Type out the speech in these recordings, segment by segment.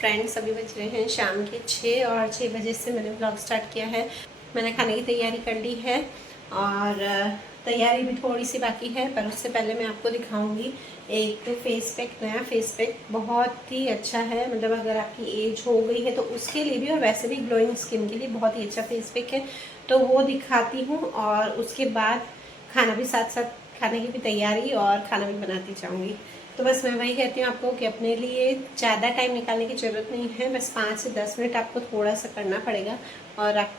Friends, अभी बज रहे हैं शाम के 6 और 6 बजे से मैंने ब्लॉग स्टार्ट किया है। मैंने खाने की तैयारी कर ली है और तैयारी भी थोड़ी सी बाकी है, पर उससे पहले मैं आपको दिखाऊंगी एक फेस पैक, नया फेस पैक बहुत ही अच्छा है। मतलब अगर आपकी एज हो गई है तो उसके लिए भी, और वैसे भी ग्लोइंग स्किन के लिए बहुत ही अच्छा फेस पैक है, तो वो दिखाती हूँ। और उसके बाद खाना भी साथ साथ, खाने की भी तैयारी और खाना भी बनाती जाऊँगी। तो बस मैं वही कहती हूँ आपको कि अपने लिए ज़्यादा टाइम निकालने की ज़रूरत नहीं है। बस 5 से 10 मिनट आपको थोड़ा सा करना पड़ेगा और आप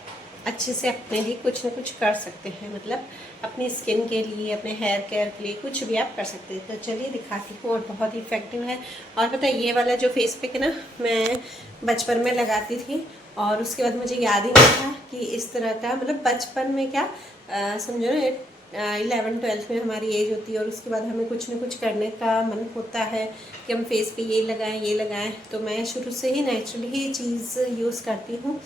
अच्छे से अपने लिए कुछ ना कुछ कर सकते हैं। मतलब अपनी स्किन के लिए, अपने हेयर केयर के लिए कुछ भी आप कर सकते हैं। तो चलिए दिखाती हूँ, और बहुत ही इफेक्टिव है। और पता है, ये वाला जो फेस पैक है ना, मैं बचपन में लगाती थी और उसके बाद मुझे याद ही नहीं था कि इस तरह का, मतलब बचपन में क्या, समझो ना, 11-12 में हमारी एज होती है और उसके बाद हमें कुछ ना कुछ करने का मन होता है कि हम फेस पे ये लगाएं ये लगाएं। तो मैं शुरू से ही नेचुरली ही चीज़ यूज़ करती हूँ,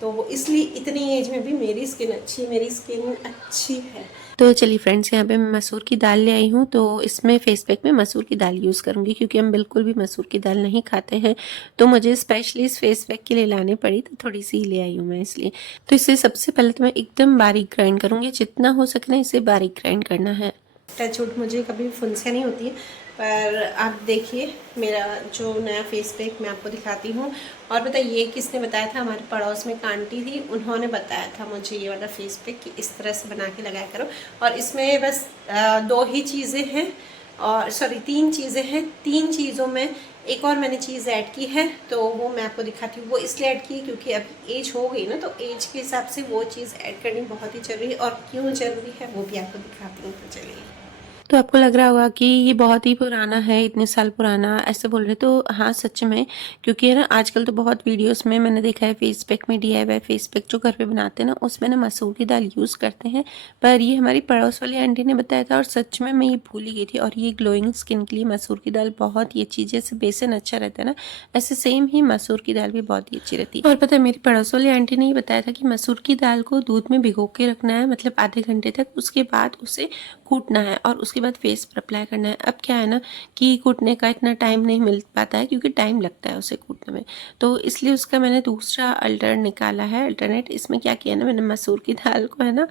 तो वो इसलिए इतनी एज में भी मेरी स्किन अच्छी है। तो चलिए फ्रेंड्स, यहाँ पे मैं मसूर की दाल ले आई हूँ, तो इसमें फेस पैक में मसूर की दाल यूज़ करूँगी क्योंकि हम बिल्कुल भी मसूर की दाल नहीं खाते हैं। तो मुझे स्पेशली इस फेस पैक के लिए लानी पड़ी, तो थोड़ी सी ले आई हूँ मैं इसलिए। तो इसे सबसे पहले तो मैं एकदम बारीक ग्राइंड करूँगी, जितना हो सके ना इसे बारीक ग्राइंड करना है। टचवुड मुझे कभी फुंसियाँ नहीं होती है, पर आप देखिए मेरा जो नया फेस पैक मैं आपको दिखाती हूँ। और पता ये किसने बताया था, हमारे पड़ोस में एक आंटी थी, उन्होंने बताया था मुझे ये वाला फेस पैक कि इस तरह से बना के लगाया करो। और इसमें बस 2 ही चीज़ें हैं, और सॉरी 3 चीज़ें हैं। 3 चीज़ों में एक और मैंने चीज़ ऐड की है, तो वो मैं आपको दिखाती हूँ। वो इसलिए ऐड की क्योंकि अभी एज हो गई ना, तो एज के हिसाब से वो चीज़ ऐड करनी बहुत ही ज़रूरी है। और क्यों ज़रूरी है वो भी आपको दिखाती हूँ, तो चलिए। तो आपको लग रहा होगा कि ये बहुत ही पुराना है, इतने साल पुराना ऐसे बोल रहे, तो हाँ सच में, क्योंकि है ना आजकल तो बहुत वीडियोस में मैंने देखा है फेस पैक में, DIY फेस पैक जो घर पे बनाते हैं ना, उसमें ना मसूर की दाल यूज़ करते हैं। पर ये हमारी पड़ोस वाली आंटी ने बताया था और सच में मैं ये भूल ही गई थी। और ये ग्लोइंग स्किन के लिए मसूर की दाल बहुत ही अच्छी, जैसे बेसन अच्छा रहता है ना, ऐसे सेम ही मसूर की दाल भी बहुत ही अच्छी रहती है। और पता है, मेरी पड़ोस वाली आंटी ने ये बताया था कि मसूर की दाल को दूध में भिगो के रखना है, मतलब आधे घंटे तक, उसके बाद उसे कूटना है और उसके बाद फेस पर अप्लाई करना है। अब क्या है ना कि कूटने का इतना टाइम नहीं मिल पाता है क्योंकि टाइम लगता है उसे कूटने में, तो इसलिए उसका मैंने दूसरा अल्टरनेट इसमें क्या किया ना, मैंने मसूर की दाल को है ना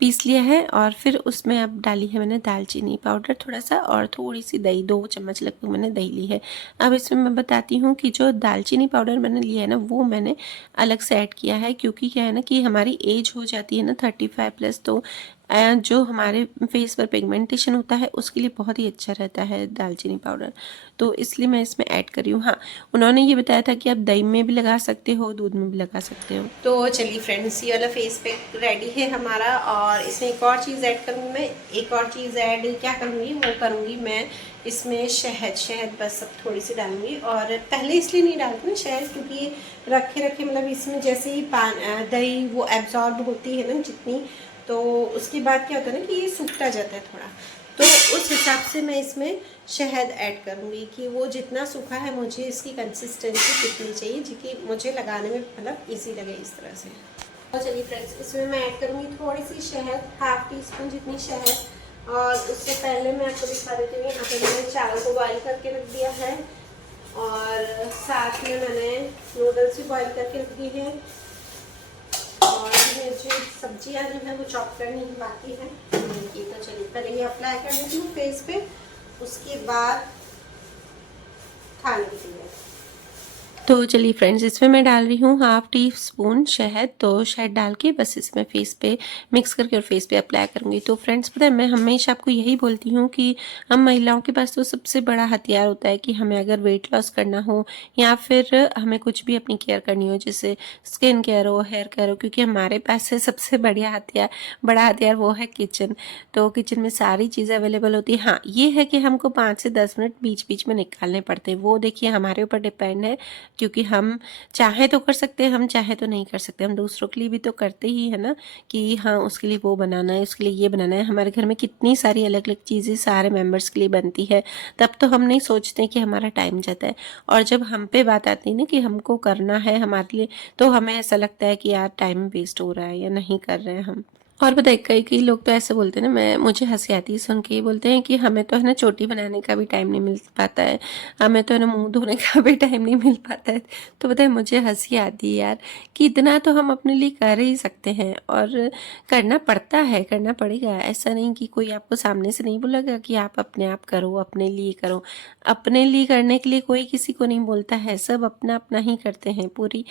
पीस लिया है और फिर उसमें अब डाली है मैंने दालचीनी पाउडर थोड़ा सा और थोड़ी सी दही, 2 चम्मच लगभग मैंने दही ली है। अब इसमें मैं बताती हूँ कि जो दालचीनी पाउडर मैंने लिया है ना, वो मैंने अलग से ऐड किया है क्योंकि क्या है ना कि हमारी एज हो जाती है ना 35+, तो जो हमारे फेस पर पिगमेंटेशन होता है उसके लिए बहुत ही अच्छा रहता है दालचीनी पाउडर, तो इसलिए मैं इसमें ऐड कर रही हूँ। हाँ, उन्होंने ये बताया था कि आप दही में भी लगा सकते हो, दूध में भी लगा सकते हो। तो चलिए फ्रेंड्स, ये वाला फेस पैक रेडी है हमारा। और इसमें एक और चीज़ ऐड करूँगी मैं, एक और चीज़ ऐड क्या करूँगी, वो करूँगी मैं इसमें शहद बस अब थोड़ी सी डालूंगी। और पहले इसलिए नहीं डालती ना शहद, क्योंकि रखे रखे मतलब इसमें जैसे ही दही वो एब्जॉर्ब होती है ना जितनी, तो उसके बाद क्या होता है ना कि ये सूखता जाता है थोड़ा, तो उस हिसाब से मैं इसमें शहद ऐड करूँगी कि वो जितना सूखा है, मुझे इसकी कंसिस्टेंसी कितनी चाहिए जिसकी मुझे लगाने में मतलब इजी लगे इस तरह से। और चलिए फ्रेंड्स, इसमें मैं ऐड करूँगी थोड़ी सी शहद, 1/2 टीस्पून जितनी शहद। और उससे पहले मैं आपको दिखा देती हूँ, यहाँ पर मैंने चावल को बॉयल करके रख दिया है और साथ में मैंने नूडल्स भी बॉयल करके रख दी है। और जो सब्जियां जो है वो चॉप करनी बाकी है की। तो चलिए पहले ये अप्लाई कर देती हूँ फेस पे, उसके बाद खाने की तैयारी। तो चलिए फ्रेंड्स, इसमें मैं डाल रही हूँ 1/2 टीस्पून शहद, तो शहद डाल के बस इसमें फेस पे मिक्स करके और फेस पे अप्लाई करूँगी। तो फ्रेंड्स पता है, मैं हमेशा आपको यही बोलती हूँ कि हम महिलाओं के पास तो सबसे बड़ा हथियार होता है कि हमें अगर वेट लॉस करना हो या फिर हमें कुछ भी अपनी केयर करनी हो, जैसे स्किन केयर हो, हेयर केयर हो, क्योंकि हमारे पास से सबसे बड़ा हथियार वो है किचन। तो किचन में सारी चीज़ें अवेलेबल होती है। हाँ, ये है कि हमको 5 से 10 मिनट बीच बीच में निकालने पड़ते हैं, वो देखिए हमारे ऊपर डिपेंड है, क्योंकि हम चाहे तो कर सकते हैं, हम चाहे तो नहीं कर सकते। हम दूसरों के लिए भी तो करते ही है ना कि हाँ उसके लिए वो बनाना है, उसके लिए ये बनाना है। हमारे घर में कितनी सारी अलग अलग चीज़ें सारे मेंबर्स के लिए बनती है, तब तो हम नहीं सोचते कि हमारा टाइम जाता है। और जब हम पे बात आती है ना कि हमको करना है हमारे लिए, तो हमें ऐसा लगता है कि यार टाइम वेस्ट हो रहा है या नहीं कर रहे हैं हम। और बताइए, कई कई लोग तो ऐसे बोलते हैं ना, मुझे हंसी आती है सुन के, ये बोलते हैं कि हमें तो है ना चोटी बनाने का भी टाइम नहीं मिल पाता है, हमें तो है ना मुंह धोने का भी टाइम नहीं मिल पाता है। तो बताइए, मुझे हंसी आती है यार कि इतना तो हम अपने लिए कर ही सकते हैं, और करना पड़ता है, करना पड़ेगा। ऐसा नहीं कि कोई आपको सामने से नहीं बोलेगा कि आप अपने आप करो, अपने लिए करो। अपने लिए करने के लिए कोई किसी को नहीं बोलता है, सब अपना अपना ही करते हैं। पूरी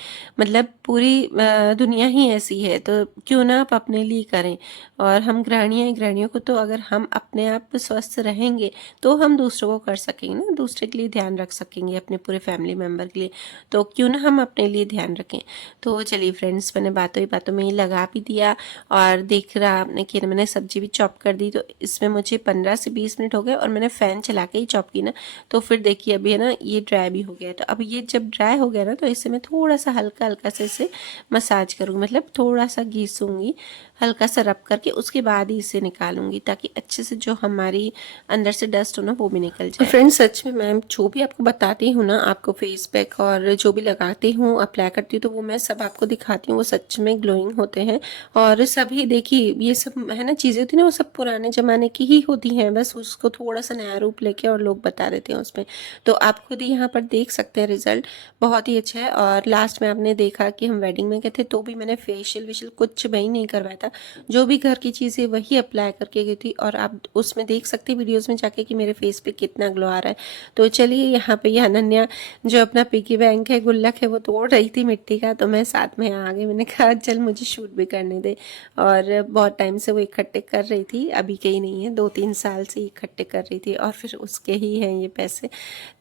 दुनिया ही ऐसी है, तो क्यों ना आप अपने लिए करें। और हम गृहिणियों को तो अगर हम अपने आप स्वस्थ रहेंगे तो हम दूसरों को कर सकेंगे ना, दूसरे के लिए ध्यान रख सकेंगे, अपने पूरे फैमिली मेम्बर के लिए। तो क्यों ना हम अपने लिए ध्यान रखें। तो चलिए फ्रेंड्स, मैंने बातों ही बातों में ही लगा भी दिया, और देख रहा आपने कि मैंने सब्जी भी चॉप कर दी। तो इसमें मुझे 15 से 20 मिनट हो गए, और मैंने फ़ैन चला के ही चॉप की ना। तो फिर देखिए अभी है ना ये ड्राई भी हो गया है। तो अब ये जब ड्राई हो गया ना, तो इससे मैं थोड़ा सा हल्का हल्का से इसे मसाज करूँगी, मतलब थोड़ा सा घिसूँगी, हल्का सा रब करके उसके बाद ही इसे निकालूंगी, ताकि अच्छे से जो हमारी अंदर से डस्ट हो ना वो भी निकल जाए। फ्रेंड्स, सच में मैं जो भी आपको बताती हूँ ना, आपको फेस पैक और जो भी लगाती हूँ, अप्लाई करती हूँ, तो वो मैं सब आपको दिखाती हूँ, वो सच में ग्लोइंग होते हैं। और सभी देखिए ये सब है ना चीज़ें होती है ना, वो सब पुराने ज़माने की ही होती हैं, बस उसको थोड़ा सा नया रूप लेके और लोग बता देते हैं उसमें। तो आप खुद ही यहाँ पर देख सकते हैं, रिजल्ट बहुत ही अच्छा है। और लास्ट में आपने देखा कि हम वेडिंग में गए थे, तो भी मैंने फेशियल वेशियल कुछ भी नहीं करवाया था, जो भी घर की चीज़ें वही अप्लाई करके गई थी। और आप उसमें देख सकते हैं वीडियोस में जाके कि मेरे फेस पे कितना ग्लो आ रहा है। तो चलिए, यहाँ पे ये अनन्या जो अपना पिगी बैंक है, गुल्लक है, वो तोड़ रही थी मिट्टी का, तो मैं साथ में आ गई। मैंने कहा चल मुझे शूट भी करने दे। और बहुत टाइम से वो इकट्ठे कर रही थी, अभी कहीं नहीं है, 2-3 साल से इकट्ठे कर रही थी, और फिर उसके ही हैं ये पैसे।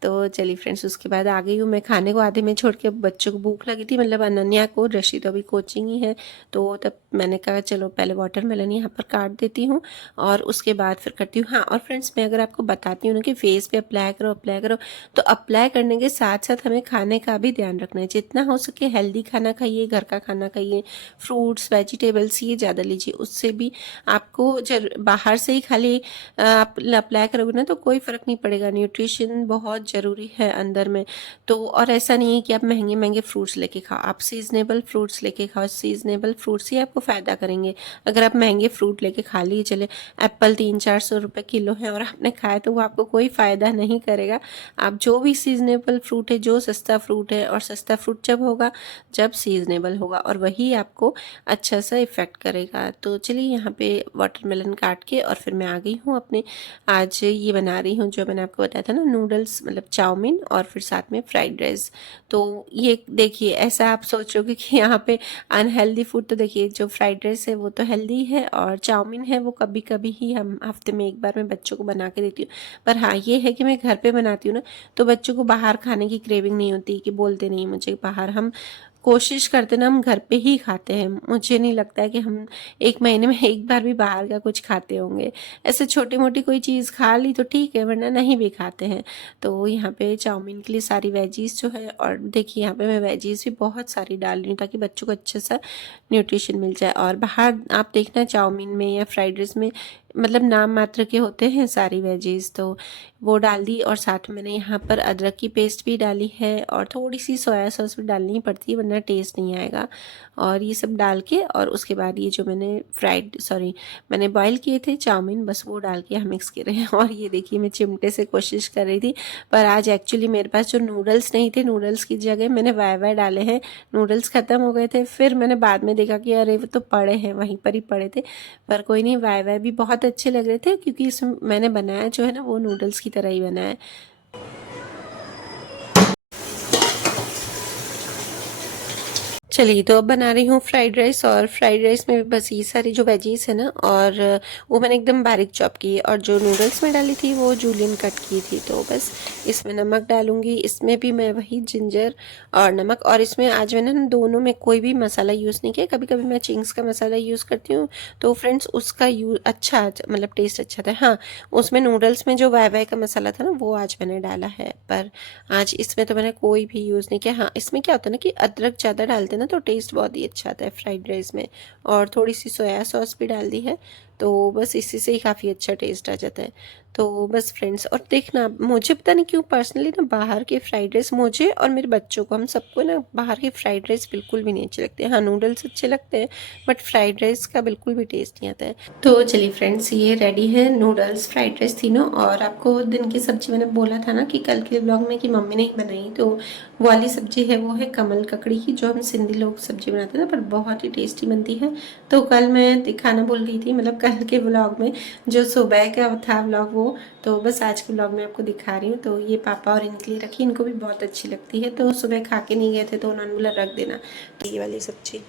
तो चलिए फ्रेंड्स, उसके बाद आ गई हूँ मैं खाने को आधे में छोड़ के। बच्चों को भूख लगी थी, मतलब अनन्या को, ऋषि तो अभी कोचिंग ही है। तो तब मैंने कहा चलो पहले वाटरमेलन यहाँ पर काट देती हूँ, और उसके बाद फिर करती हूँ। हाँ, और फ्रेंड्स, मैं अगर आपको बताती हूँ ना कि फेस पे अप्लाई करो, तो अप्लाई करने के साथ साथ हमें खाने का भी ध्यान रखना है। जितना हो सके हेल्दी खाना खाइए, घर का खाना खाइए, फ्रूट्स वेजिटेबल्स ये ज़्यादा लीजिए। उससे भी आपको बाहर से ही खाली आप अप्लाई करोगे ना, तो कोई फ़र्क नहीं पड़ेगा। न्यूट्रिशन बहुत ज़रूरी है अंदर में। तो और ऐसा नहीं है कि आप महंगे महंगे फ्रूट्स लेके खाओ, आप सीजनेबल फ्रूट्स लेके खाओ। सीजनेबल फ्रूट्स ही आपको फ़ायदा करेंगे। अगर आप महंगे फ्रूट लेके खा लिए चले, एप्पल 300-400 रुपये किलो है और आपने खाया, तो वो आपको कोई फ़ायदा नहीं करेगा। आप जो भी सीजनेबल फ्रूट है, जो सस्ता फ्रूट है, और सस्ता फ्रूट जब होगा जब सीजनेबल होगा, और वही आपको अच्छा सा इफ़ेक्ट करेगा। तो चलिए, यहाँ पे वाटरमेलन काट के और फिर मैं आ गई हूँ अपने, आज ये बना रही हूँ जो मैंने आपको बताया था ना, नूडल्स, मतलब चाउमीन, और फिर साथ में फ्राइड राइस। तो ये देखिए, ऐसा आप सोच रहे हो कि यहाँ पे अनहेल्दी फूड, तो देखिए जो फ्राइड राइस है वो तो हेल्दी है, और चाउमीन है वो कभी कभी ही, हम हफ्ते में एक बार मैं बच्चों को बना के देती हूँ। पर हाँ, ये है कि मैं घर पे बनाती हूँ ना, तो बच्चों को बाहर खाने की क्रेविंग नहीं होती, कि बोलते नहीं मुझे बाहर। हम कोशिश करते ना, हम घर पे ही खाते हैं। मुझे नहीं लगता है कि हम एक महीने में एक बार भी बाहर का कुछ खाते होंगे। ऐसे छोटी मोटी कोई चीज़ खा ली तो ठीक है, वरना नहीं भी खाते हैं। तो यहाँ पे चाउमीन के लिए सारी वेजीज जो है, और देखिए यहाँ पे मैं वेजीज भी बहुत सारी डाल रही हूँ, ताकि बच्चों को अच्छे सा न्यूट्रिशन मिल जाए। और बाहर आप देखना, चाउमीन में या फ्राइड राइस में मतलब नाम मात्र के होते हैं सारी वेजीज, तो वो डाल दी। और साथ में मैंने यहाँ पर अदरक की पेस्ट भी डाली है, और थोड़ी सी सोया सॉस भी डालनी ही पड़ती है, वरना टेस्ट नहीं आएगा। और ये सब डाल के, और उसके बाद ये जो मैंने बॉईल किए थे चाउमीन, बस वो डाल के हम मिक्स कर रहे हैं। और ये देखिए, मैं चिमटे से कोशिश कर रही थी, पर आज एक्चुअली मेरे पास जो नूडल्स नहीं थे, नूडल्स की जगह मैंने वाई डाले हैं। नूडल्स ख़त्म हो गए थे, फिर मैंने बाद में देखा कि अरे वो तो पड़े हैं, वहीं पर ही पड़े थे। पर कोई नहीं, वाई भी बहुत अच्छे लग रहे थे, क्योंकि इसमें मैंने बनाया जो है ना, वो नूडल्स की तरह ही बनाया है। चलिए, तो अब बना रही हूँ फ्राइड राइस, और फ्राइड राइस में बस ये सारी जो वेजीज है ना, और वो मैंने एकदम बारीक चॉप की, और जो नूडल्स में डाली थी वो जूलियन कट की थी। तो बस इसमें नमक डालूंगी, इसमें भी मैं वही जिंजर और नमक, और इसमें आज मैंने ना दोनों में कोई भी मसाला यूज़ नहीं किया। कभी कभी मैं चिंग्स का मसाला यूज़ करती हूँ, तो फ्रेंड्स उसका यूज अच्छा, मतलब टेस्ट अच्छा था। हाँ, उसमें नूडल्स में जो वाई का मसाला था ना, वो आज मैंने डाला है, पर आज इसमें तो मैंने कोई भी यूज़ नहीं किया। हाँ, इसमें क्या होता है ना कि अदरक ज़्यादा डालते हैं ना, तो टेस्ट बहुत ही अच्छा आता है फ्राइड राइस में। और थोड़ी सी सोया सॉस भी डाल दी है, तो बस इसी से ही काफ़ी अच्छा टेस्ट आ जाता है। तो बस फ्रेंड्स, और देखना, मुझे पता नहीं क्यों पर्सनली ना बाहर के फ्राइड राइस, मुझे और मेरे बच्चों को, हम सबको ना बाहर के फ्राइड राइस बिल्कुल भी नहीं अच्छे लगते हैं। हाँ, नूडल्स अच्छे लगते हैं बट फ्राइड राइस का बिल्कुल भी टेस्ट नहीं आता है। तो चलिए फ्रेंड्स, ये रेडी है नूडल्स, फ्राइड राइस तीनों। और आपको दिन की सब्जी मैंने बोला था ना कि कल के ब्लॉग में कि मम्मी ने ही बनाई, तो वो वाली सब्जी है, वो है कमल ककड़ी की, जो हम सिंधी लोग सब्जी बनाते हैं ना, पर बहुत ही टेस्टी बनती है। तो कल मैं दिखाना भूल गई थी, मतलब कल के ब्लॉग में, जो सुबह का था ब्लॉग वो, तो बस आज के ब्लॉग में आपको दिखा रही हूँ। तो ये पापा और इनके लिए रखी, इनको भी बहुत अच्छी लगती है, तो सुबह खा के नहीं गए थे तो उन्होंने बोला रख देना। तो ये वाली सब्जी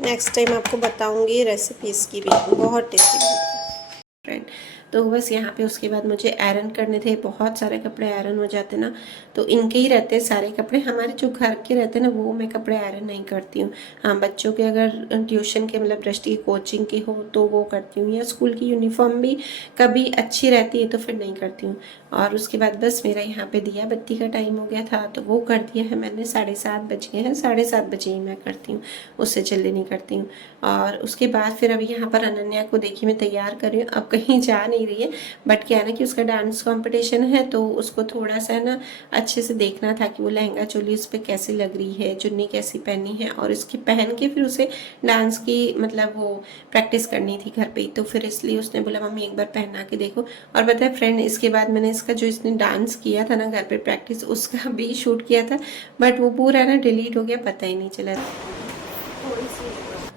नेक्स्ट टाइम आपको बताऊँगी रेसिपी इसकी भी, बहुत टेस्टी बनती है फ्रेंड। तो बस यहाँ पे उसके बाद मुझे आयरन करने थे, बहुत सारे कपड़े आयरन हो जाते ना, तो इनके ही रहते हैं सारे कपड़े, हमारे जो घर के रहते हैं ना वो मैं कपड़े आयरन नहीं करती हूँ। हाँ, बच्चों के अगर ट्यूशन के मतलब दृष्टि कोचिंग के हो तो वो करती हूँ, या स्कूल की यूनिफॉर्म भी कभी अच्छी रहती है तो फिर नहीं करती हूँ। और उसके बाद बस मेरा यहाँ पे दिया बत्ती का टाइम हो गया था, तो वो कर दिया है मैंने, 7:30 बज गए हैं, 7:30 बजे ही मैं करती हूँ, उससे जल्दी नहीं करती हूँ। और उसके बाद फिर अभी यहाँ पर अनन्या को देखिए मैं तैयार कर रही हूँ, अब कहीं जा नहीं रही है, बट क्या है ना कि उसका डांस कंपटीशन है, तो उसको थोड़ा सा ना अच्छे से देखना था कि वो लहंगा चोली उस पर कैसी लग रही है, चुन्नी कैसी पहनी है, और इसकी पहन के फिर उसे डांस की मतलब वो प्रैक्टिस करनी थी घर पे ही। तो फिर इसलिए उसने बोला मम्मी एक बार पहना के देखो। और बताए फ्रेंड, इसके बाद मैंने इसका जो इसने डांस किया था ना घर पे प्रैक्टिस, उसका भी शूट किया था, बट वो पूरा ना डिलीट हो गया, पता ही नहीं चला।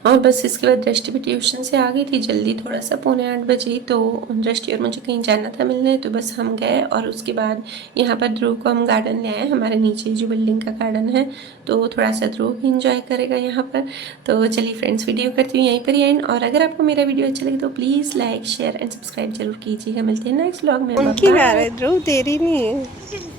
और बस इसके बाद दृष्टि भी ट्यूशन से आ गई थी जल्दी, थोड़ा सा 7:45 बजे, तो दृष्टि और मुझे कहीं जाना था मिलने, तो बस हम गए। और उसके बाद यहाँ पर ध्रुव को हम गार्डन ले आए, हमारे नीचे जो बिल्डिंग का गार्डन है, तो थोड़ा सा ध्रुव भी इंजॉय करेगा यहाँ पर। तो चलिए फ्रेंड्स, वीडियो करती हूँ यहीं पर ही एंड, और अगर आपको मेरा वीडियो अच्छा लगे तो please like share and subscribe जरूर कीजिएगा। मिलते हैं नेक्स्ट व्लॉग में। उनकी बात है ध्रुव, तेरी नहीं है।